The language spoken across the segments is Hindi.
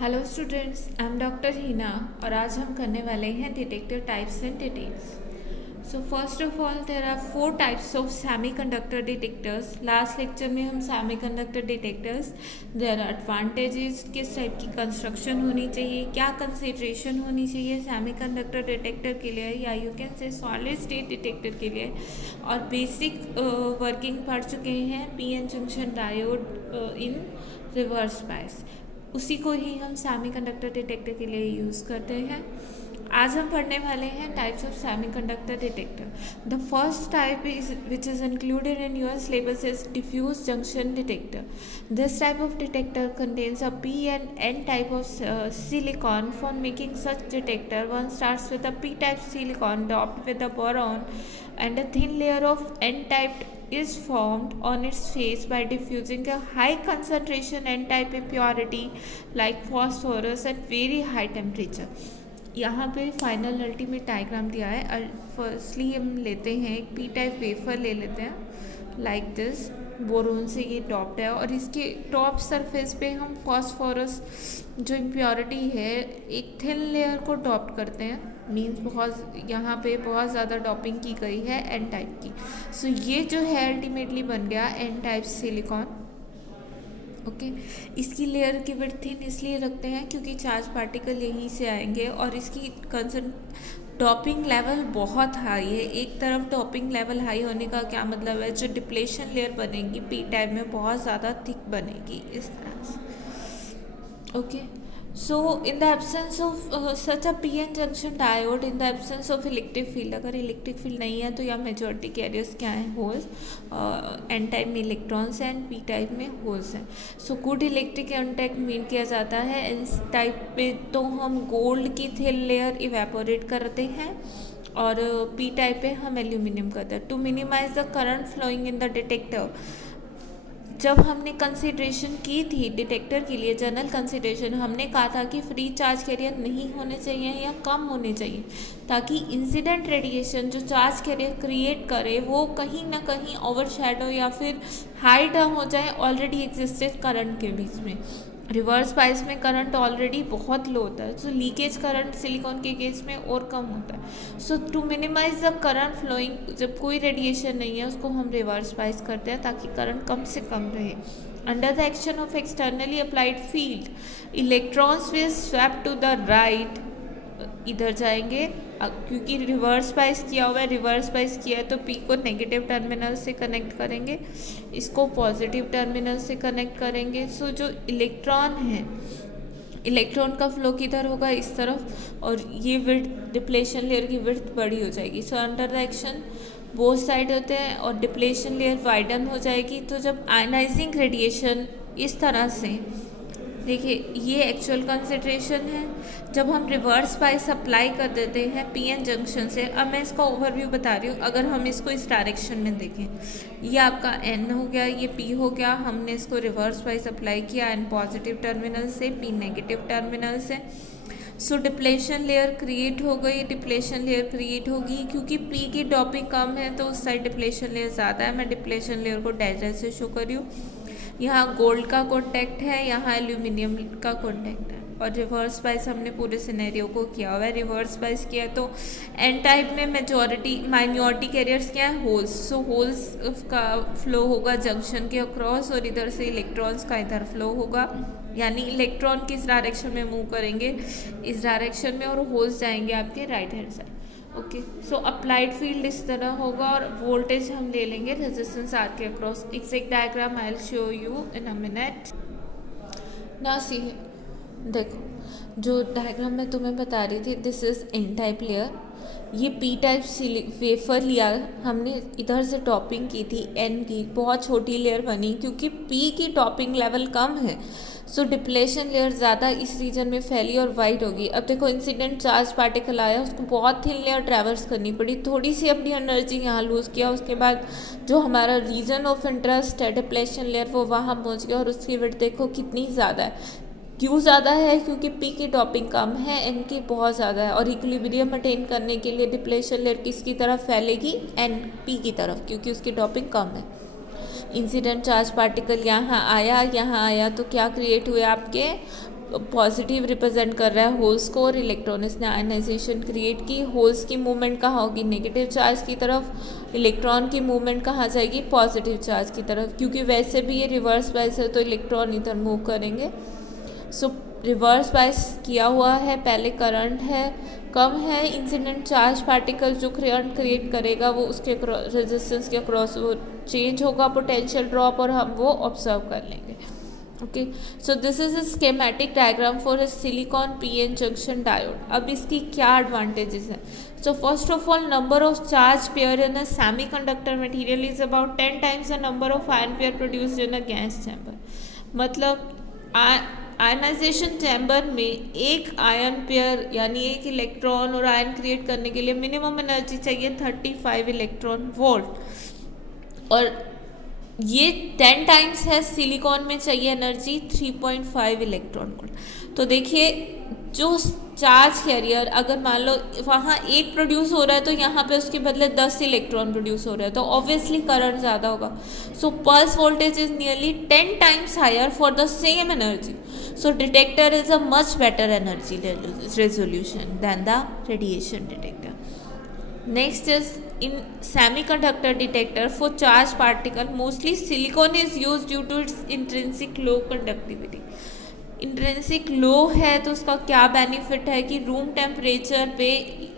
Hello students, I am doctor Heena और आज हम करने वाले हैं detector types and details. So first of all there are 4 types of semiconductor detectors. Last lecture में हम semiconductor detectors, there are advantages, किस टाइप की कंस्ट्रक्शन होनी चाहिए, क्या कंसिडरेशन होनी चाहिए सेमीकंडक्टर डिटेक्टर के लिए या you can say solid state detector के लिए, और बेसिक वर्किंग पढ़ चुके हैं पीएन जंक्शन डायोड इन रिवर्स बायस। उसी को ही हम सेमीकंडक्टर डिटेक्टर के लिए यूज़ करते हैं। आज हम पढ़ने वाले हैं types of semiconductor detector. The first type is which is included in your syllabus is diffuse junction detector. This type of detector contains a P and N type of silicon. For making such detector, one starts with a P-type silicon doped with a boron, and a thin layer of N-type is formed on its face by diffusing a high concentration N-type impurity like phosphorus at very high temperature. यहाँ पे फाइनल अल्टीमेट डायग्राम दिया है। फर्स्टली हम लेते हैं एक पी टाइप वेफर ले लेते हैं लाइक दिस। बोरोन से ये टॉप्ड है और इसके टॉप सरफेस पे हम फॉस्फोरस जो इम्प्योरिटी है एक थिन लेयर को डॉप्ट करते हैं। मीन्स बहुत यहाँ पे बहुत ज़्यादा डॉपिंग की गई है एन टाइप की। सो ये जो है अल्टीमेटली बन गया एन टाइप सिलिकॉन। ओके, इसकी लेयर की विड्थ थिन इसलिए रखते हैं क्योंकि चार्ज पार्टिकल यहीं से आएंगे और इसकी टॉपिंग लेवल बहुत हाई है। एक तरफ टॉपिंग लेवल हाई होने का क्या मतलब है, जो डिप्लेशन लेयर बनेगी पी टाइप में बहुत ज़्यादा थिक बनेगी इस तरह से। Okay, so in the absence of such a P N junction diode, in the absence of electric field, अगर इलेक्ट्रिक फील्ड नहीं है तो यहाँ मेजॉरिटी कैरियर्स क्या हैं, होल्स। एन टाइप में इलेक्ट्रॉन्स हैं एंड पी टाइप में होल्स हैं। So good electric contact mean किया जाता है। इस टाइप पे तो हम गोल्ड की थिन लेयर इवेपोरेट करते हैं और पी टाइप पे हम एल्यूमिनियम करते हैं to minimise the current flowing in the detector. जब हमने कंसिडरेशन की थी डिटेक्टर के लिए, जनरल कंसिडरेशन, हमने कहा था कि फ्री चार्ज कैरियर नहीं होने चाहिए या कम होने चाहिए ताकि इंसिडेंट रेडिएशन जो चार्ज कैरियर क्रिएट करे वो कहीं ना कहीं ओवरशैडो या फिर हाई टर्म हो जाए ऑलरेडी एग्जिस्टेड करंट के बीच में। रिवर्स बायस में करंट ऑलरेडी बहुत लो होता है, सो लीकेज करंट सिलिकॉन के केस में और कम होता है। So to minimise the current flowing, जब कोई रेडिएशन नहीं है उसको हम रिवर्स बायस करते हैं ताकि करंट कम से कम रहे। Under the action of externally applied field, electrons will swap to the right, इधर जाएंगे क्योंकि रिवर्स बायस किया हुआ है। रिवर्स बायस किया है तो पी को नेगेटिव टर्मिनल से कनेक्ट करेंगे, इसको पॉजिटिव टर्मिनल से कनेक्ट करेंगे। सो जो इलेक्ट्रॉन है, इलेक्ट्रॉन का फ्लो किधर होगा, इस तरफ, और ये विड्थ डिप्लेशन लेयर की विड्थ बड़ी हो जाएगी। So under the action both side होते हैं और डिप्लेशन लेयर वाइडन हो जाएगी। तो जब आयनाइजिंग रेडिएशन इस तरह से, देखिए ये एक्चुअल कंसिडरेशन है, जब हम रिवर्स बायस अप्लाई कर देते हैं पीएन जंक्शन से। अब मैं इसका ओवरव्यू बता रही हूँ। अगर हम इसको इस डायरेक्शन में देखें, ये आपका एन हो गया, ये पी हो गया, हमने इसको रिवर्स बायस अप्लाई किया एन पॉजिटिव टर्मिनल से, पी नेगेटिव टर्मिनल से। सो डिप्लेशन लेयर क्रिएट हो गई, डिप्लेशन लेयर क्रिएट होगी क्योंकि पी की डॉपिंग कम है तो उस साइड डिप्लेशन लेयर ज़्यादा है। मैं डिप्लेशन लेयर को डैश से शो कर रही हूँ। यहाँ गोल्ड का कॉन्टैक्ट है, यहाँ एल्यूमिनियम का कॉन्टैक्ट है और रिवर्स बायस हमने पूरे सिनेरियो को किया हुआ है। रिवर्स बायस किया तो एन टाइप में माइनॉरिटी कैरियर्स क्या है, होल्स। सो होल्स का फ्लो होगा जंक्शन के अक्रॉस और इधर से इलेक्ट्रॉन्स का इधर फ्लो होगा, यानी इलेक्ट्रॉन किस डायरेक्शन में मूव करेंगे, इस डायरेक्शन में, और होल्स जाएंगे आपके राइट हैंड साइड। ओके, सो अप्लाइड फील्ड इस तरह होगा और वोल्टेज हम ले लेंगे रेजिस्टेंस आर के across. Exact diagram I will show you in a minute. ना सी, देखो जो डायग्राम मैं तुम्हें बता रही थी, this is an type layer, ये पी टाइप वेफर लिया हमने, इधर से टॉपिंग की थी एन की, बहुत छोटी लेयर बनी क्योंकि पी की टॉपिंग लेवल कम है। सो डिप्लेशन लेयर ज़्यादा इस रीजन में फैली और वाइड होगी। अब देखो इंसिडेंट चार्ज पार्टिकल आया, उसको बहुत थिन लेयर ट्रैवर्स करनी पड़ी, थोड़ी सी अपनी एनर्जी यहाँ लूज़ किया, उसके बाद जो हमारा रीजन ऑफ इंटरेस्ट है डिप्लेशन लेयर वो वहाँ पहुँच गया और उसकी विड्थ देखो कितनी ज़्यादा है। क्यों ज़्यादा है, क्योंकि पी की टॉपिंग कम है, एन की बहुत ज़्यादा है। और इक्विलिब्रियम मेंटेन करने के लिए डिप्लेशन लेयर किसकी तरफ फैलेगी, एन पी की तरफ, क्योंकि उसकी टॉपिंग कम है। इंसिडेंट चार्ज पार्टिकल यहाँ आया तो क्या क्रिएट हुए आपके पॉजिटिव रिप्रेजेंट कर रहा है होल्स को, और इलेक्ट्रॉन इसने आयनाइजेशन क्रिएट की, होल्स की मूवमेंट कहाँ होगी, नेगेटिव चार्ज की तरफ, इलेक्ट्रॉन की मूवमेंट कहाँ जाएगी, पॉजिटिव चार्ज की तरफ, क्योंकि वैसे भी ये रिवर्स बायस है तो इलेक्ट्रॉन इधर मूव करेंगे। सो रिवर्स बायस किया हुआ है, पहले करंट है कम है, इंसिडेंट चार्ज पार्टिकल जो करंट क्रिएट करेगा वो उसके रेजिस्टेंस के अक्रॉस वो चेंज होगा, पोटेंशियल ड्रॉप, और हम वो ऑब्जर्व कर लेंगे। Okay, so this is a schematic diagram for a silicon PN junction diode. अब इसकी क्या एडवांटेजेस हैं? सो first of all, number of charge pair in a semiconductor material is about 10 times the number of ion pair produced in a gas chamber. मतलब आयनाइजेशन चैम्बर में एक आयन पेयर यानी एक इलेक्ट्रॉन और आयन क्रिएट करने के लिए मिनिमम एनर्जी चाहिए 35 इलेक्ट्रॉन वोल्ट, और ये 10 टाइम्स है सिलिकॉन में चाहिए एनर्जी 3.5 इलेक्ट्रॉन वोल्ट। तो देखिए जो चार्ज कैरियर अगर मान लो वहाँ एक प्रोड्यूस हो रहा है तो यहाँ पे उसके बदले 10 इलेक्ट्रॉन प्रोड्यूस हो रहा है, तो ऑब्वियसली करंट ज़्यादा होगा। So pulse voltage is nearly 10 times higher for the same energy. So detector is a much better energy resolution than the radiation detector. Next is in semiconductor detector for charged particle, mostly silicon is used due to its intrinsic low conductivity. Intrinsic low है तो उसका क्या बेनिफिट है कि रूम टेम्परेचर पे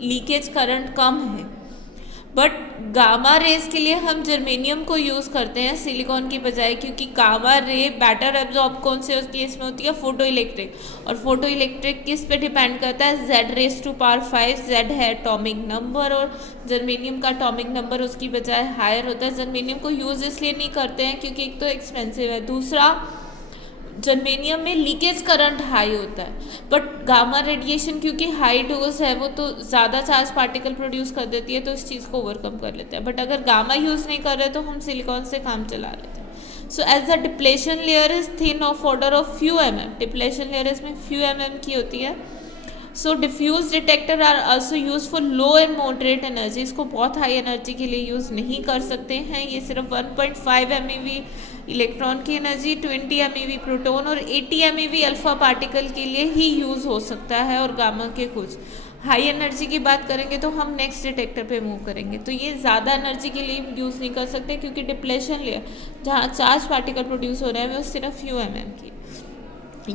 लीकेज करंट कम है, बट गामा रेज के लिए हम जर्मेनियम को यूज़ करते हैं सिलिकॉन की बजाय, क्योंकि गामा रे बेटर एब्जॉर्ब कौन से केस में होती है, फोटो इलेक्ट्रिक, और फोटो इलेक्ट्रिक किस पे डिपेंड करता है, Z⁵5, Z है एटॉमिक नंबर, और जर्मेनियम का एटॉमिक नंबर उसकी बजाय हायर होता है। जर्मेनियम को यूज़ इसलिए नहीं करते हैं क्योंकि एक तो एक्सपेंसिव है, दूसरा जर्मेनियम में लीकेज करंट हाई होता है, बट गामा रेडिएशन क्योंकि हाई डोज है वो तो ज़्यादा चार्ज पार्टिकल प्रोड्यूस कर देती है, तो इस चीज़ को ओवरकम कर लेते हैं। बट अगर गामा यूज़ नहीं कर रहे तो हम सिलिकॉन से काम चला लेते हैं। So as the depletion layer is thin of order of few mm, depletion layer इसमें फ्यू mm की होती है। So diffuse detector are also use for low and moderate energy, इसको बहुत हाई एनर्जी के लिए यूज़ नहीं कर सकते हैं, ये सिर्फ 1.5 MeV इलेक्ट्रॉन की एनर्जी, 20 MeV प्रोटॉन और 80 MeV अल्फा पार्टिकल के लिए ही यूज़ हो सकता है, और गामा के कुछ। हाई एनर्जी की बात करेंगे तो हम नेक्स्ट डिटेक्टर पे मूव करेंगे, तो ये ज़्यादा एनर्जी के लिए यूज़ नहीं कर सकते क्योंकि डिप्लेशन लेयर जहाँ चार्ज पार्टिकल प्रोड्यूस हो रहे हैं वो सिर्फ फ्यू mm की।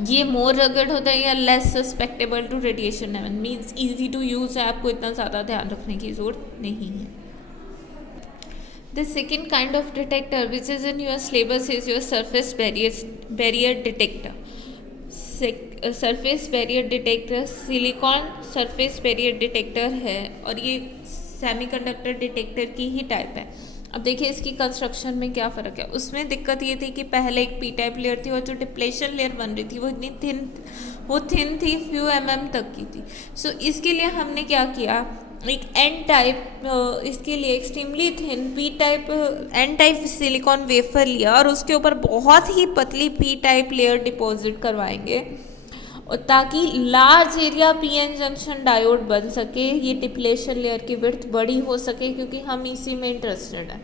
ये मोर रगड होता है या less susceptible to radiation damage, means easy to use है, आपको इतना ज़्यादा ध्यान रखने की ज़रूरत नहीं है। The second kind of detector which is in your syllabus is your surface barrier detector. Surface barrier detector silicon surface barrier detector है, और ये सेमीकंडक्टर डिटेक्टर की ही टाइप है। अब देखिए इसकी कंस्ट्रक्शन में क्या फ़र्क है। उसमें दिक्कत ये थी कि पहले एक पी टाइप लेयर थी और जो डिप्लेशन लेयर बन रही थी वो इतनी थिन थी, फ्यू mm तक की थी। सो इसके लिए हमने क्या किया, एक एन टाइप, इसके लिए extremely thin P type N type silicon wafer लिया और उसके ऊपर बहुत ही पतली पी टाइप लेयर डिपॉजिट करवाएंगे, और ताकि large area PN junction diode बन सके, ये डिप्लेशन लेयर की विड्थ बड़ी हो सके, क्योंकि हम इसी में इंटरेस्टेड हैं।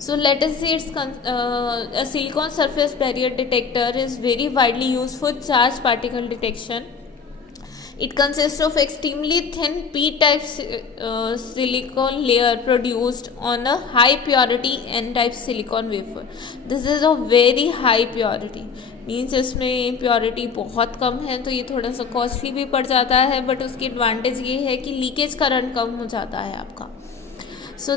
So let us say a silicon surface barrier detector is very widely used for charged particle detection. It consists of extremely thin p-type silicon layer produced on a high purity n-type silicon wafer. This is of very high purity. Means इसमें प्योरिटी बहुत कम है, तो ये थोड़ा सा कॉस्टली भी पड़ जाता है, बट उसकी एडवांटेज ये है कि लीकेज करंट कम हो जाता है आपका। So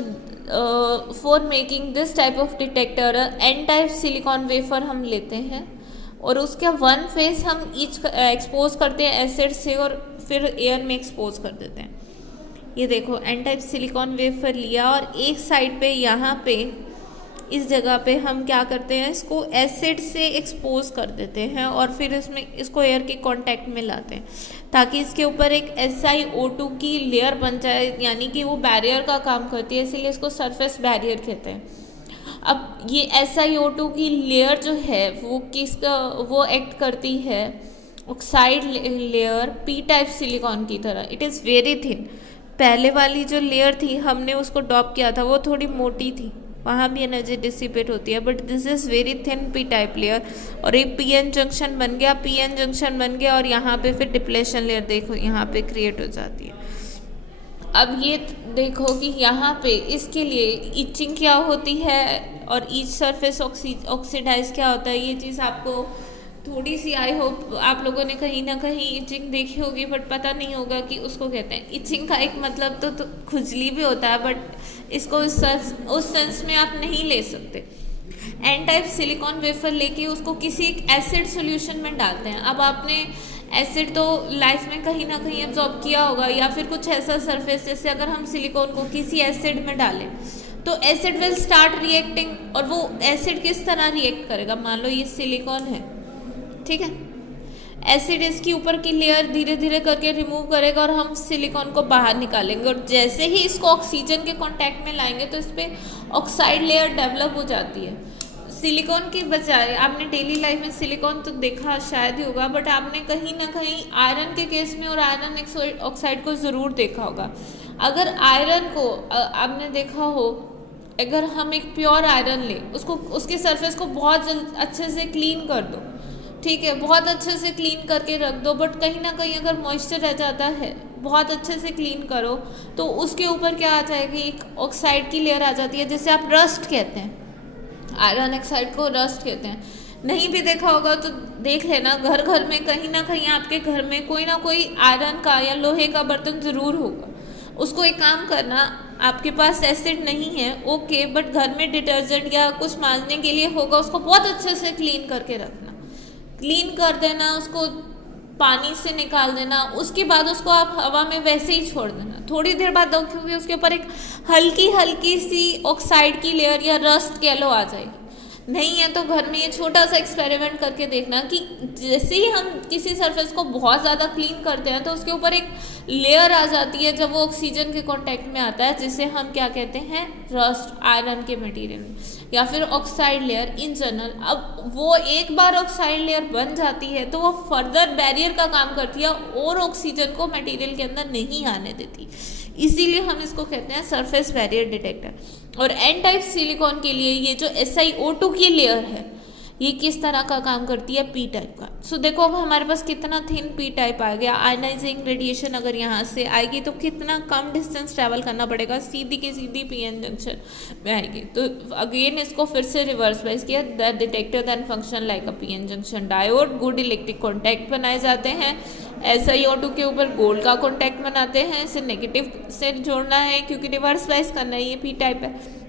for making this type of detector N type silicon wafer हम लेते हैं और उसका वन फेस हम ईच एक्सपोज करते हैं एसिड से और फिर एयर में एक्सपोज कर देते हैं। ये देखो एन टाइप सिलिकॉन वेफर लिया और एक साइड पे यहाँ पे इस जगह पे हम क्या करते हैं, इसको एसिड से एक्सपोज कर देते हैं और फिर इसको एयर के कांटेक्ट में लाते हैं ताकि इसके ऊपर एक SiO2 की लेयर बन जाए, यानी कि वो बैरियर का काम करती है, इसीलिए इसको सरफेस बैरियर कहते हैं। अब ये SiO2 की लेयर जो है वो एक्ट करती है oxide layer P type silicon की तरह। It is very thin. पहले वाली जो लेयर थी हमने उसको डॉप किया था वो थोड़ी मोटी थी, वहाँ भी एनर्जी डिसिपेट होती है, but this is very thin P type layer. और एक पीएन जंक्शन बन गया, पीएन जंक्शन बन गया, और यहाँ पे फिर डिप्लेशन लेयर देखो यहाँ पे क्रिएट हो जाती है। अब ये देखो कि यहाँ पे इसके लिए इचिंग क्या होती है और ईच सरफेस ऑक्सीडाइज क्या होता है, ये चीज़ आपको थोड़ी सी आई होप आप लोगों ने कहीं ना कहीं इचिंग देखी होगी, बट पता नहीं होगा कि उसको कहते हैं। इचिंग का एक मतलब तो खुजली भी होता है, बट इसको उस सेंस में आप नहीं ले सकते। एन टाइप सिलिकॉन वेफर लेके उसको किसी एक एसिड सॉल्यूशन में डालते हैं। अब आपने एसिड तो लाइफ में कहीं ना कहीं एब्जॉर्ब किया होगा, या फिर कुछ ऐसा सरफेस जैसे अगर हम सिलिकॉन को किसी एसिड में डालें तो एसिड विल स्टार्ट रिएक्टिंग। और वो एसिड किस तरह रिएक्ट करेगा, मान लो ये सिलिकॉन है, ठीक है, एसिड इसकी ऊपर की लेयर धीरे धीरे करके रिमूव करेगा और हम सिलिकॉन को बाहर निकालेंगे, और जैसे ही इसको ऑक्सीजन के कांटेक्ट में लाएंगे तो इस पर ऑक्साइड लेयर डेवलप हो जाती है। सिलिकॉन की बजाय आपने डेली लाइफ में सिलिकॉन तो देखा शायद ही होगा, बट आपने कहीं ना कहीं आयरन के केस में और आयरन ऑक्साइड को ज़रूर देखा होगा। अगर आयरन को आपने देखा हो, अगर हम एक प्योर आयरन लें, उसको उसके सरफेस को बहुत अच्छे से क्लीन कर दो, ठीक है, बहुत अच्छे से क्लीन करके रख दो, बट कहीं ना कहीं अगर मॉइस्चर रह जाता है, बहुत अच्छे से क्लीन करो तो उसके ऊपर क्या आ जाएगी, एक ऑक्साइड की लेयर आ जाती है, जिसे आप रस्ट कहते हैं। आयरन ऑक्साइड को रस्ट कहते हैं। नहीं भी देखा होगा तो देख लेना, घर घर में कहीं ना कहीं आपके घर में कोई ना कोई आयरन का या लोहे का बर्तन ज़रूर होगा। उसको एक काम करना, आपके पास एसिड नहीं है ओके, बट घर में डिटर्जेंट या कुछ मांजने के लिए होगा, उसको बहुत अच्छे से क्लीन करके रखना, क्लीन कर देना, उसको पानी से निकाल देना। उसके बाद उसको आप हवा में वैसे ही छोड़ देना। थोड़ी देर बाद देखोगे उसके ऊपर एक हल्की हल्की सी ऑक्साइड की लेयर या रस्ट कह लो आ जाएगी। नहीं है तो घर में ये छोटा सा एक्सपेरिमेंट करके देखना कि जैसे ही हम किसी सरफेस को बहुत ज़्यादा क्लीन करते हैं तो उसके ऊपर एक लेयर आ जाती है जब वो ऑक्सीजन के कांटेक्ट में आता है, जिसे हम क्या कहते हैं, रस्ट, आयरन के मटेरियल में, या फिर ऑक्साइड लेयर इन जनरल। अब वो एक बार ऑक्साइड लेयर बन जाती है तो वो फर्दर बैरियर का काम करती है और ऑक्सीजन को मटेरियल के अंदर नहीं आने देती, इसीलिए हम इसको कहते हैं सरफेस बैरियर डिटेक्टर। और एन टाइप सिलिकॉन के लिए ये जो SiO2 की लेयर है, ये किस तरह का काम करती है, पी टाइप का। सो देखो अब हमारे पास कितना थिन पी टाइप आ गया। आयनाइजिंग रेडिएशन अगर यहाँ से आएगी तो कितना कम डिस्टेंस ट्रैवल करना पड़ेगा, सीधी की सीधी पीएन जंक्शन में आएगी। तो अगेन इसको फिर से रिवर्स वाइज किया, the detector then function like a PN junction diode. Good electric contact बनाए जाते हैं। SiO2 के ऊपर गोल्ड का कॉन्टैक्ट बनाते हैं, इसे नेगेटिव से जोड़ना है क्योंकि रिवर्स वाइज करना है, ये पी टाइप है।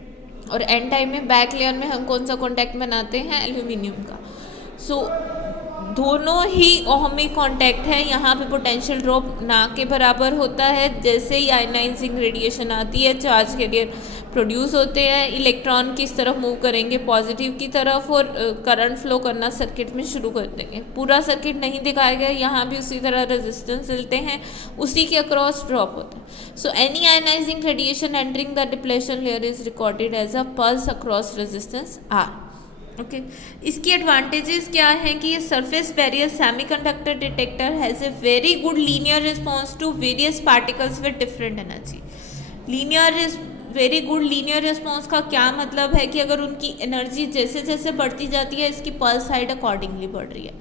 और एन टाइप में बैक लेयर में हम कौन सा कॉन्टैक्ट बनाते हैं, एल्यूमिनियम का। सो दोनों ही ओहमिक कॉन्टैक्ट है। यहाँ पे पोटेंशियल ड्रॉप ना के बराबर होता है। जैसे ही आयनाइजिंग रेडिएशन आती है, चार्ज कैरियर प्रोड्यूस होते हैं, इलेक्ट्रॉन किस तरफ मूव करेंगे, पॉजिटिव की तरफ, और करंट फ्लो करना सर्किट में शुरू कर देंगे। पूरा सर्किट नहीं दिखाया गया, यहाँ भी उसी तरह रेजिस्टेंस चलते हैं, उसी के अक्रॉस ड्रॉप होता है। So any ionising radiation entering the depletion layer is recorded as a pulse across resistance R. Okay, इसकी एडवांटेजेस क्या हैं कि ये surface barrier semiconductor detector has a very good linear response to various particles with different energy. Very good linear response का क्या मतलब है कि अगर उनकी एनर्जी जैसे जैसे बढ़ती जाती है, इसकी पल्स हाइट अकॉर्डिंगली बढ़ रही है।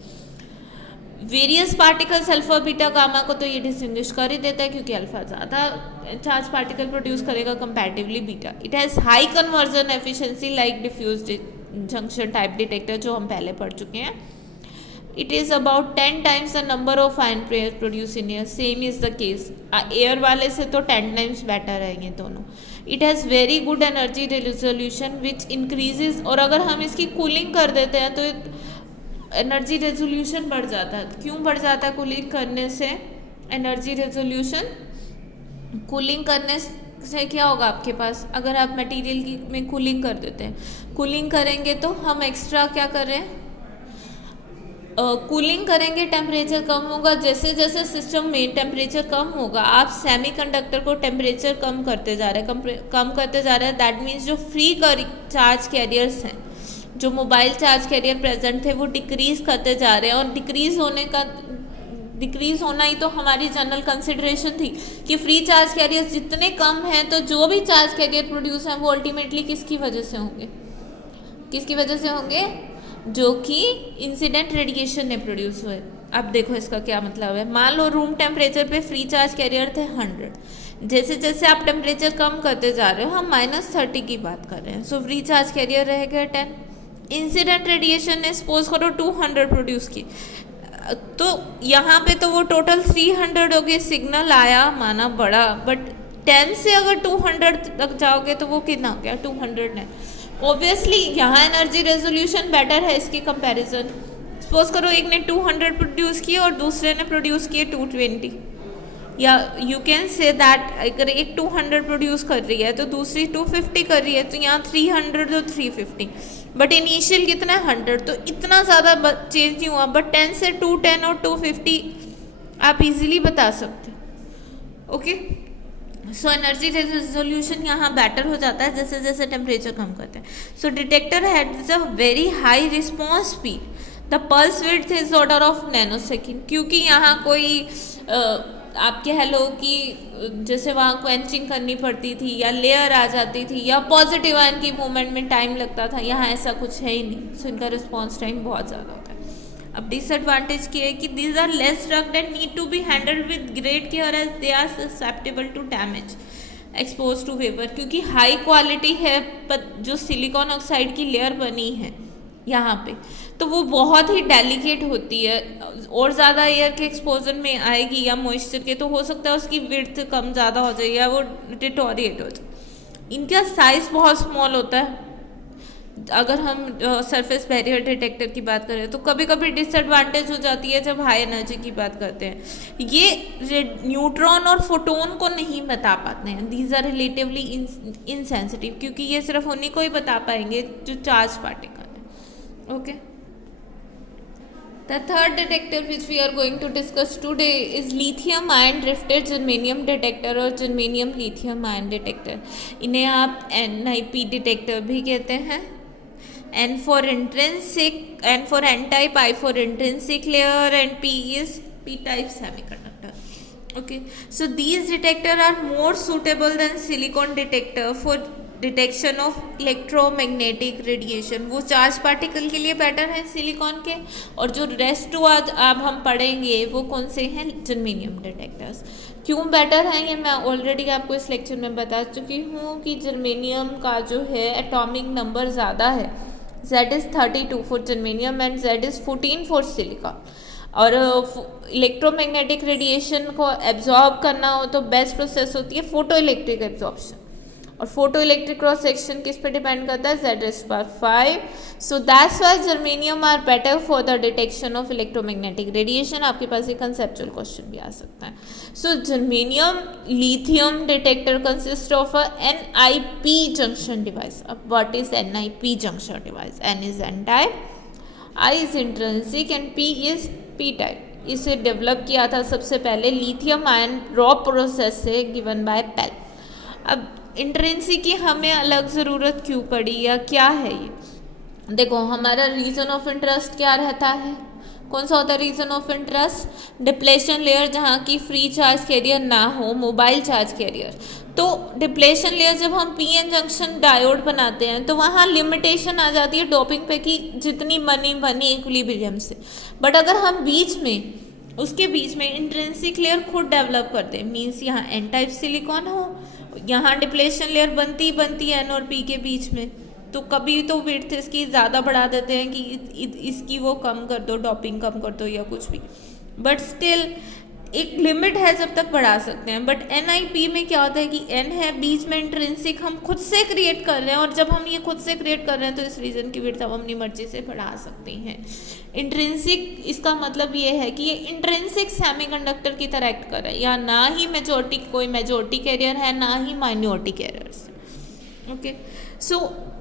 Various particles alpha beta gamma को तो ये डिस्टिंग्विश कर ही देता है क्योंकि अल्फा ज़्यादा चार्ज पार्टिकल प्रोड्यूस करेगा comparatively beta. It has high conversion efficiency like diffuse junction type detector जो हम पहले पढ़ चुके हैं। It is about 10 times the number of ion pair produce in air, same is the case. Air वाले से तो 10 टाइम्स बेटर है ये दोनों। It has very good energy resolution which increases, और अगर हम इसकी कूलिंग कर देते हैं तो एनर्जी रेजोल्यूशन बढ़ जाता है। क्यों बढ़ जाता है कूलिंग करने से एनर्जी रेजोल्यूशन? कूलिंग करने से क्या होगा आपके पास, अगर आप मटेरियल की में कूलिंग कर देते हैं, कूलिंग करेंगे तो हम एक्स्ट्रा क्या कर रहे हैं, कूलिंग करेंगे, टेम्परेचर कम होगा। जैसे जैसे सिस्टम में टेम्परेचर कम होगा, आप सेमीकंडक्टर को टेम्परेचर कम करते जा रहे हैं, कम करते जा रहे हैं। दैट मीन्स जो फ्री चार्ज कैरियर्स हैं, जो मोबाइल चार्ज कैरियर प्रेजेंट थे, वो डिक्रीज करते जा रहे हैं। और डिक्रीज होने का डिक्रीज होना ही तो हमारी जनरल कंसिडरेशन थी कि फ्री चार्ज कैरियर्स जितने कम हैं तो जो भी चार्ज कैरियर प्रोड्यूस हैं वो अल्टीमेटली किसकी वजह से होंगे, किसकी वजह से होंगे, जो कि इंसिडेंट रेडिएशन ने प्रोड्यूस हुए। अब देखो इसका क्या मतलब है। मान लो रूम टेम्परेचर पे फ्री चार्ज कैरियर थे 100, जैसे जैसे आप टेम्परेचर कम करते जा रहे हो, हम -30 की बात कर रहे हैं, सो फ्री चार्ज कैरियर रह गया 10। इंसिडेंट रेडिएशन ने सपोज करो 200 प्रोड्यूस की, तो यहाँ पे तो वो टोटल 300 हो गए, सिग्नल आया माना बड़ा, बट 10 से अगर 200 तक जाओगे तो वो कितना हो गया, 200 है। ऑब्वियसली यहाँ एनर्जी रेजोल्यूशन बेटर है इसकी कंपैरिजन। सपोज करो एक ने 200 प्रोड्यूस किए और दूसरे ने प्रोड्यूस किए 220, या यू कैन से दैट अगर एक 200 प्रोड्यूस कर रही है तो दूसरी 250 कर रही है, तो यहाँ 300 तो 350, बट इनिशियल कितना है 100, तो इतना ज़्यादा चेंज नहीं हुआ। बट 10 से 210 और 250 आप इजीली बता सकते हो। ओके, सो एनर्जी रेजोल्यूशन यहाँ बेटर हो जाता है जैसे जैसे टेम्परेचर कम करते हैं। So detector has a very high response speed, the pulse width is order of nanosecond, क्योंकि यहाँ कोई आप कह लो कि जैसे वहाँ क्वेंचिंग करनी पड़ती थी या लेयर आ जाती थी या पॉजिटिव आयन की मूवमेंट में टाइम लगता था, यहाँ ऐसा कुछ है ही नहीं, सो इनका रिस्पॉन्स टाइम बहुत ज़्यादा होता है। अब डिसएडवांटेज क्या है कि these are less rugged and need to be handled with great care as they are susceptible to damage expose to vapour, क्योंकि हाई क्वालिटी है पर जो सिलिकॉन ऑक्साइड की लेयर बनी है यहाँ पे, तो वो बहुत ही डेलिकेट होती है, और ज़्यादा एयर के एक्सपोजर में आएगी या मॉइस्चर के तो हो सकता है उसकी विड्थ कम ज़्यादा हो जाए या वो डिटोरिएट हो जाए। इनका साइज़ बहुत स्मॉल होता है। अगर हम सरफेस बैरियर डिटेक्टर की बात करें तो कभी कभी डिसएडवांटेज हो जाती है जब हाई एनर्जी की बात करते हैं, ये न्यूट्रॉन और फोटोन को नहीं बता पाते हैं, दीज आर रिलेटिवली इनसेंसिटिव, क्योंकि ये सिर्फ उन्हीं को ही बता पाएंगे जो चार्ज पार्टिकल है। Okay, the third detector which we are going to discuss today is lithium ion drifted germanium detector और germanium lithium ion detector। इन्हें आप NIP detector भी कहते हैं। N for intrinsic, N for n-type, I for intrinsic layer and P is p-type semiconductor। Okay, so these detector are more suitable than silicon detector for detection of electromagnetic radiation. वो चार्ज पार्टिकल के लिए बेटर है सिलिकॉन के, और जो रेस्ट टू आज अब हम पढ़ेंगे वो कौन से हैं, जर्मेनियम डिटेक्टर्स। क्यों बेटर हैं ये मैं ऑलरेडी आपको इस लेक्चर में बता चुकी हूँ कि जर्मेनियम का जो है एटॉमिक नंबर ज़्यादा है, Z is 32 for germanium and Z is 14 for silicon. और इलेक्ट्रोमैग्नेटिक रेडिएशन को एब्जॉर्ब करना हो तो बेस्ट प्रोसेस होती है फोटो इलेक्ट्रिक एब्जॉर्प्शन, और फोटो इलेक्ट्रिक क्रॉस सेक्शन किस पे डिपेंड करता है, Z⁵. So that's why germanium are better for the detection of electromagnetic radiation. आपके पास एक कंसेप्चुअल क्वेश्चन भी आ सकता है। So germanium lithium detector consist of a NIP junction device. अब what is NIP junction device? N is n-type, I is intrinsic and P is p-type। इसे डेवलप किया था सबसे पहले लिथियम आयन रॉ प्रोसेस से गिवन बाय पेल। अब इंट्रिंसिक की हमें अलग ज़रूरत क्यों पड़ी या क्या है ये? देखो, हमारा रीजन ऑफ इंटरेस्ट क्या रहता है, कौन सा होता है region of interest? Depletion layer, जहाँ की फ्री चार्ज कैरियर ना हो, मोबाइल चार्ज कैरियर। तो डिप्लेशन लेयर जब हम PN जंक्शन डायोड बनाते हैं तो वहाँ लिमिटेशन आ जाती है डोपिंग पे कि जितनी बनी इक्विलिब्रियम से। बट अगर हम उसके बीच में इंट्रिंसिक लेयर खुद डेवलप करते हैं, मीन्स यहाँ n-type सिलिकॉन हो, यहाँ डिप्लेशन लेयर बनती है N और P के बीच में, तो कभी तो विड्थ इसकी ज़्यादा बढ़ा देते हैं कि इसकी वो कम कर दो, डॉपिंग कम कर दो या कुछ भी, बट स्टिल एक लिमिट है जब तक बढ़ा सकते हैं। बट NIP में क्या होता है कि N है, बीच में इंट्रिंसिक हम खुद से क्रिएट कर रहे हैं, और जब हम ये खुद से क्रिएट कर रहे हैं तो इस रीजन की विड्थ हम अपनी मर्जी से बढ़ा सकते हैं। इंट्रिंसिक इसका मतलब ये है कि ये इंट्रिंसिक सेमीकंडक्टर की तरह एक्ट कर रहा है, या ना ही कोई मेजॉरिटी कैरियर है ना ही minority carriers. Okay, so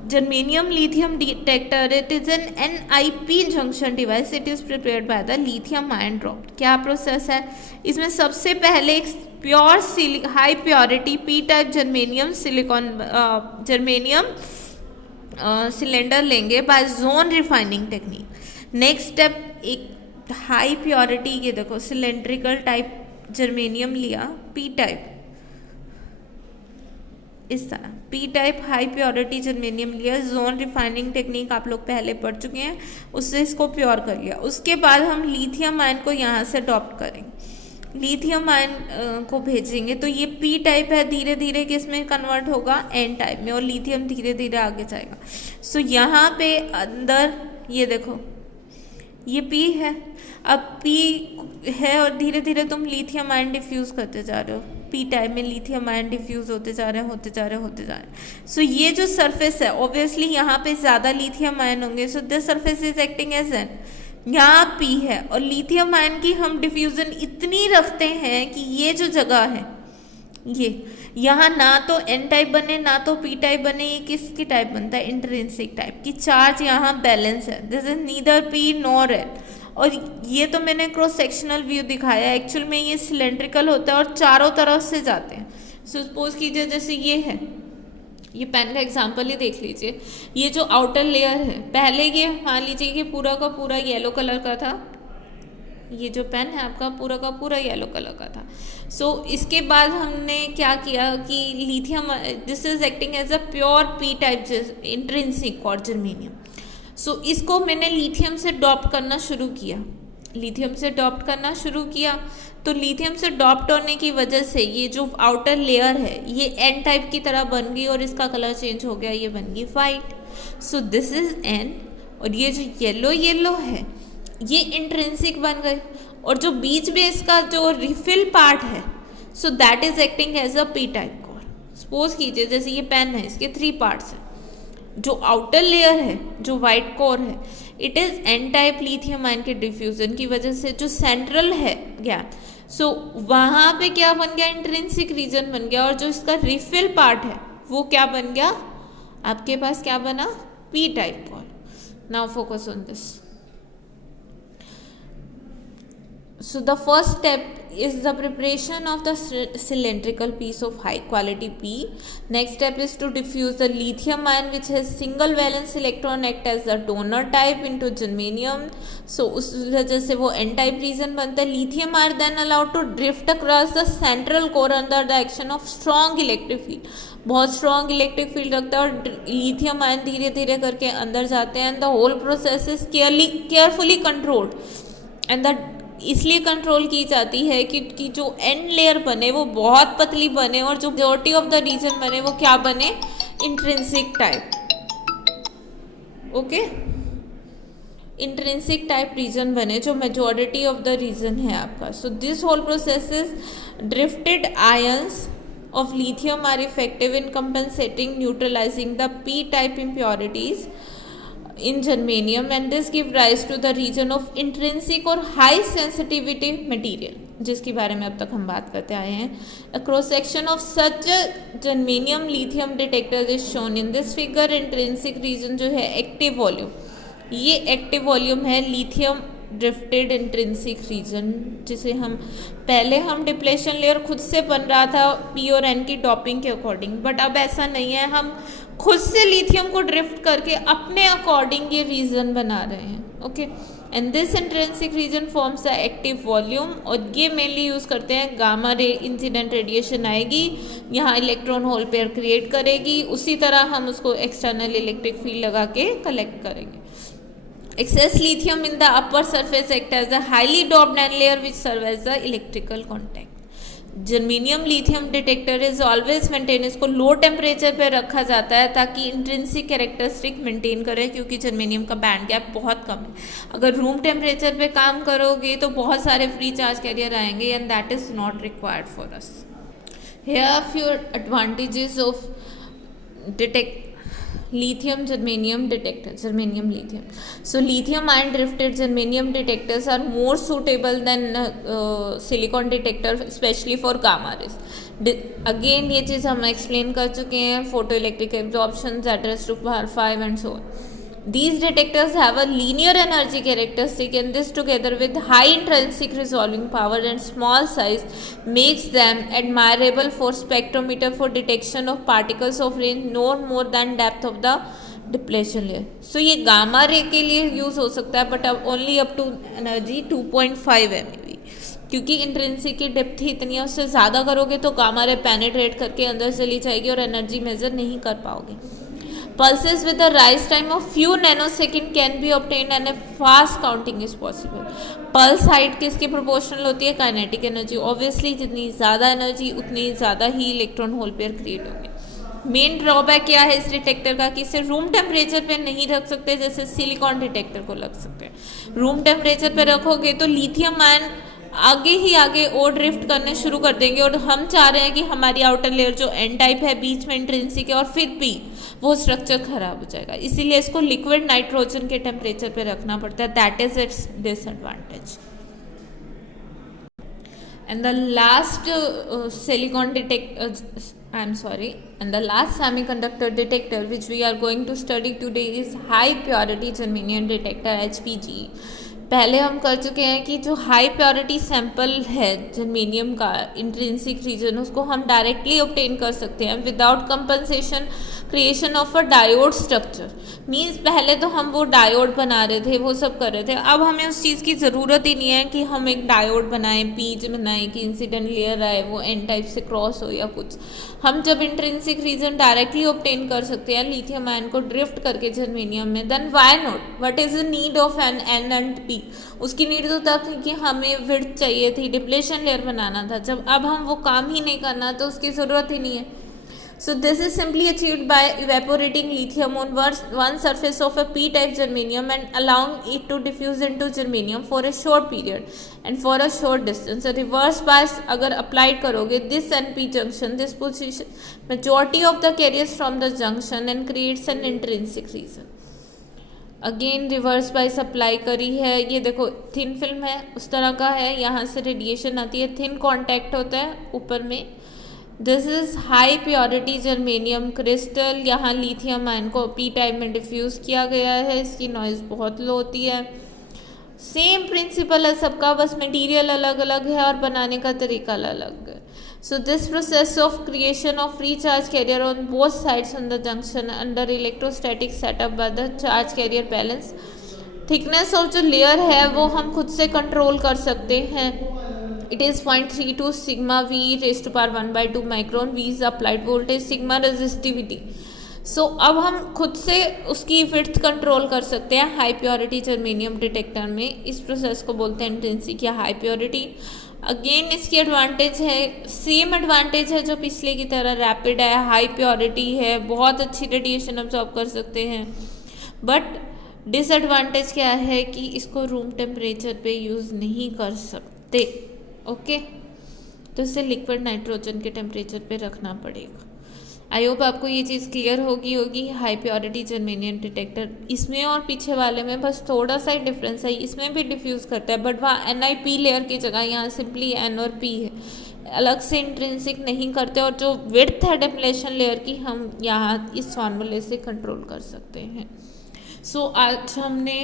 germanium lithium detector, it is an NIP junction device, it is prepared by the lithium ion drop. क्या प्रोसेस है इसमें? सबसे पहले एक pure high purity p-type germanium cylinder लेंगे by zone refining technique. Next step, एक हाई प्योरिटी, ये देखो सिलेंड्रिकल टाइप जर्मेनियम लिया, पी टाइप, इस तरह P type high purity germanium लिया, जोन रिफाइनिंग टेक्निक आप लोग पहले पढ़ चुके हैं, उससे इसको प्योर कर लिया। उसके बाद हम लिथियम आयन को यहाँ से अडॉप्ट करेंगे, लिथियम आयन को भेजेंगे, तो ये पी टाइप है, धीरे धीरे किस में कन्वर्ट होगा, एन टाइप में, और लिथियम धीरे धीरे आगे जाएगा। सो यहाँ पे अंदर ये देखो ये पी है, अब पी है और धीरे धीरे तुम लिथियम आयन डिफ्यूज़ करते जा रहे हो, पी टाइप में लिथियम आयन डिफ्यूज़ होते जा रहे हैं, होते जा रहे हैं, होते जा रहे हैं। सो ये जो सरफेस है, ऑब्वियसली यहाँ पे ज़्यादा लिथियम आयन होंगे, so this surface is acting as N, यहाँ पी है, और लिथियम आयन की हम डिफ्यूज़न इतनी रखते हैं कि ये जो जगह है, ये यहाँ ना तो एन टाइप बने ना तो पी टाइप बने, ये किसकी टाइप बनता है, इंट्रिंसिक टाइप की, चार्ज यहाँ बैलेंस है, this is neither P nor N. और ये तो मैंने क्रॉस सेक्शनल व्यू दिखाया, एक्चुअल में ये सिलेंड्रिकल होता है और चारों तरफ से जाते हैं। सपोज कीजिए जैसे ये है, ये पेन का एग्जांपल ही देख लीजिए, ये जो आउटर लेयर है, पहले ये मान लीजिए कि पूरा का पूरा येलो कलर का था, ये जो पेन है आपका पूरा का पूरा येलो कलर का था। सो इसके बाद हमने क्या किया कि lithium, this is acting as a pure P type intrinsic और जर्मेनियम। सो इसको मैंने लिथियम से डॉप्ट करना शुरू किया, लिथियम से डॉप्ट करना शुरू किया, तो लिथियम से डॉप्ट होने की वजह से ये जो आउटर लेयर है ये एन टाइप की तरह बन गई और इसका कलर चेंज हो गया, ये बन गई white. So this is an, और ये जो येलो येलो है ये इंट्रिंसिक बन गए, और जो बीच में इसका जो रिफिल पार्ट है, so that is acting as a P type core. Suppose कीजिए जैसे ये पेन है, इसके 3 पार्ट्स हैं, जो आउटर लेयर है जो वाइट कोर है, it is N type lithium ion के डिफ्यूजन की वजह से जो सेंट्रल है गैप, सो वहाँ पे क्या बन गया, इंट्रिंसिक रीजन बन गया, और जो इसका रिफिल पार्ट है वो क्या बन गया, आपके पास क्या बना, P type core. Now focus on this. So the first step is the preparation of the cylindrical piece of high quality P. Next step is to diffuse the lithium ion which has single valence electron act as the donor type into germanium. So उस वजह से वो n type region बनता है। Lithium are then allowed to drift across the central core under the action of strong electric field. बहुत स्ट्रॉन्ग इलेक्ट्रिक फील्ड रखता है और लिथियम आयन धीरे धीरे करके अंदर जाते हैं, and the whole process is carefully controlled, and the इसलिए कंट्रोल की जाती है कि जो एंड लेयर बने वो बहुत पतली बने, और जो मेजॉरिटी ऑफ द रीजन बने वो क्या बने, intrinsic type, okay, intrinsic type region बने जो मेजॉरिटी ऑफ द रीजन है आपका। So this whole process is drifted ions of lithium are effective in compensating neutralizing the p type impurities in germanium, and this give rise to the region of intrinsic or high sensitivity material, जिसके बारे में अब तक हम बात करते आए हैं। A cross section of such a germanium lithium detector is shown in this figure। intrinsic region जो है एक्टिव वॉल्यूम, ये एक्टिव वॉल्यूम है लिथियम ड्रिफ्टेड इंट्रिंसिक रीजन, जिसे हम पहले हम डिप्लेशन लेयर खुद से बन रहा था पी और एन की डॉपिंग के अकॉर्डिंग, बट अब ऐसा नहीं है, हम खुद से लिथियम को ड्रिफ्ट करके अपने अकॉर्डिंग ये रीजन बना रहे हैं, okay. And this intrinsic region forms the active volume, और ये मेनली यूज़ करते हैं गामा रे इंसिडेंट रेडिएशन आएगी, यहाँ इलेक्ट्रॉन होल पेयर क्रिएट करेगी, उसी तरह हम उसको एक्सटर्नल इलेक्ट्रिक फील्ड लगा के कलेक्ट करेंगे। Excess lithium in the upper surface act as a highly doped N layer which serve as the electrical contact. Germanium lithium detector is always maintain, इसको लो टेम्परेचर पे रखा जाता है ताकि इंट्रिंसिक कैरेक्टरिस्टिक मेंटेन करे, क्योंकि जर्मेनियम का बैंड गैप बहुत कम है। अगर रूम टेम्परेचर पे काम करोगे तो बहुत सारे फ्री चार्ज कैरियर आएंगे, and that is not required for us. Here are few advantages of detect lithium germanium detector, germanium lithium. So lithium ion drifted germanium detectors are more suitable than silicon detector, especially for gamma rays. Again ये चीज़ हम एक्सप्लेन कर चुके हैं, photo electric absorption, Z^5 and so on. These detectors have a linear energy characteristic, and this together with high intrinsic resolving power and small size makes them admirable for spectrometer for detection of particles of range no more than depth of the depletion layer. So ये गामा रे के लिए यूज़ हो सकता है, बट अब only up to energy 2.5 MeV, क्योंकि इंट्रिंसिक की डेप्थ ही इतनी है, उससे ज़्यादा करोगे तो गामा रे पेनिट्रेट करके अंदर चली जाएगी और एनर्जी मेजर नहीं कर पाओगे। Pulses with a rise time of few nanosecond can be obtained and a fast counting is possible. Pulse height किसकी प्रोपोर्शनल होती है? Kinetic energy. ऑब्वियसली जितनी ज़्यादा एनर्जी उतनी ज़्यादा ही इलेक्ट्रॉन होल पेयर क्रिएट होंगे। मेन ड्रॉबैक क्या है इस डिटेक्टर का कि इसे रूम टेम्परेचर पे नहीं रख सकते जैसे सिलिकॉन डिटेक्टर को लग सकते हैं। रूम टेम्परेचर पे रखोगे तो लिथियम आयन आगे ही आगे और ड्रिफ्ट करने शुरू कर देंगे, और हम चाह रहे हैं कि हमारी आउटर लेयर जो एन टाइप है बीच में इंट्रिंसिक है और फिर भी वो स्ट्रक्चर खराब हो जाएगा, इसीलिए इसको लिक्विड नाइट्रोजन के टेम्परेचर पे रखना पड़ता है। That is it's disadvantage. And the last silicon detector and the last semiconductor detector which we are going to study today is high purity germanium detector HPG। पहले हम कर चुके हैं कि जो हाई प्योरिटी सैंपल है जर्मेनियम का इंट्रिंसिक रीजन, उसको हम डायरेक्टली ऑब्टेन कर सकते हैं without compensation creation of a diode structure. Means पहले तो हम वो डायोड बना रहे थे, वो सब कर रहे थे, अब हमें उस चीज़ की ज़रूरत ही नहीं है कि हम एक डायोड बनाएं, पीज बनाएं कि इंसिडेंट लेयर आए वो एन टाइप से क्रॉस हो या कुछ। हम जब इंट्रिंसिक रीजन डायरेक्टली ऑब्टेन कर सकते हैं लिथियम आयन को ड्रिफ्ट करके जर्मेनियम में, then why not? What is the need of N N and P? उसकी नीड तो तब थी कि हमें विड्थ चाहिए थी, डिप्लेशन लेयर बनाना था। जब अब हम वो काम ही नहीं करना तो उसकी ज़रूरत ही नहीं है। So this is simply achieved by evaporating lithium on one surface of a p-type germanium and allowing it to diffuse into germanium for a short period and for a short distance. A reverse bias अगर applied करोगे this NP junction, this position majority of the carriers from the junction and creates an intrinsic region. Again reverse bias apply करी है, ये देखो थिन फिल्म है उस तरह का है, यहाँ से रेडिएशन आती है, थिन कॉन्टैक्ट होता है ऊपर में। This is high purity germanium crystal, यहाँ लिथियम आयन को पी टाइप में डिफ्यूज़ किया गया है, इसकी नॉइज़ बहुत लो होती है। सेम प्रिंसिपल है सबका, बस मटेरियल अलग अलग है और बनाने का तरीका अलग है। So this process of creation of free charge carrier on both sides on the junction under electrostatic setup by the charge carrier balance। Thickness of जो लेयर है वो हम खुद से कंट्रोल कर सकते हैं। It is 0.32 sigma V raised to power 1/2 micron. V is applied voltage, sigma resistivity. So अब हम खुद से उसकी विड्थ कंट्रोल कर सकते हैं हाई प्योरिटी जर्मेनियम डिटेक्टर में। इस प्रोसेस को बोलते हैं इंट्रिंसिक या हाई प्योरिटी। अगेन इसकी एडवांटेज है, सेम एडवांटेज है जो पिछले की तरह, रैपिड है, हाई प्योरिटी है, बहुत अच्छी रेडिएशन अब्जॉर्ब कर सकते हैं। बट डिसएडवांटेज क्या है कि इसको रूम टेम्परेचर पे यूज़ नहीं कर सकते। ओके, तो इसे लिक्विड नाइट्रोजन के टेम्परेचर पे रखना पड़ेगा। आई होप आपको ये चीज़ क्लियर होगी। हाई प्योरिटी जर्मेनियम डिटेक्टर, इसमें और पीछे वाले में बस थोड़ा सा ही डिफरेंस है, इसमें भी डिफ्यूज़ करता है बट वहाँ NiP लेयर की जगह यहाँ सिंपली N और P है, अलग से इंट्रिंसिक नहीं करते। और जो विड्थ है डिप्लेशन लेयर की हम यहाँ इस फॉर्मूले से कंट्रोल कर सकते हैं। सो आज हमने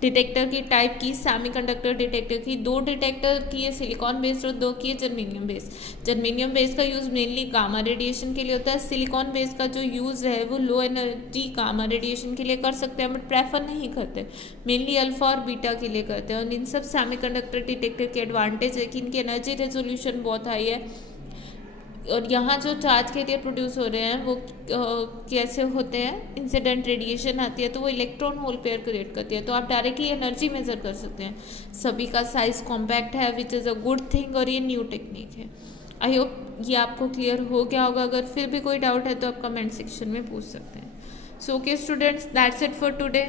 डिटेक्टर की टाइप की, सेमीकंडक्टर डिटेक्टर की, 2 डिटेक्टर की है सिलिकॉन बेस्ड और 2 की है जर्मेनियम बेस्ड। जर्मेनियम बेस्ड का यूज़ मेनली गामा रेडिएशन के लिए होता है। सिलिकॉन बेस्ड का जो यूज़ है वो लो एनर्जी गामा रेडिएशन के लिए कर सकते हैं बट प्रेफर नहीं करते, मेनली अल्फा और बीटा के लिए करते हैं। और इन सब सेमीकंडक्टर डिटेक्टर के एडवांटेज है कि इनकी एनर्जी रेजोल्यूशन बहुत हाई है, और यहाँ जो चार्ज कैरियर प्रोड्यूस हो रहे हैं वो कैसे होते हैं, इंसिडेंट रेडिएशन आती है तो वो इलेक्ट्रॉन होल पेयर क्रिएट करती है, तो आप डायरेक्टली एनर्जी मेजर कर सकते हैं। सभी का साइज कॉम्पैक्ट है which is a good thing, और ये न्यू टेक्निक है। आई होप ये आपको क्लियर हो गया होगा। अगर फिर भी कोई डाउट है तो आप कमेंट सेक्शन में पूछ सकते हैं। So okay students, that's it for today.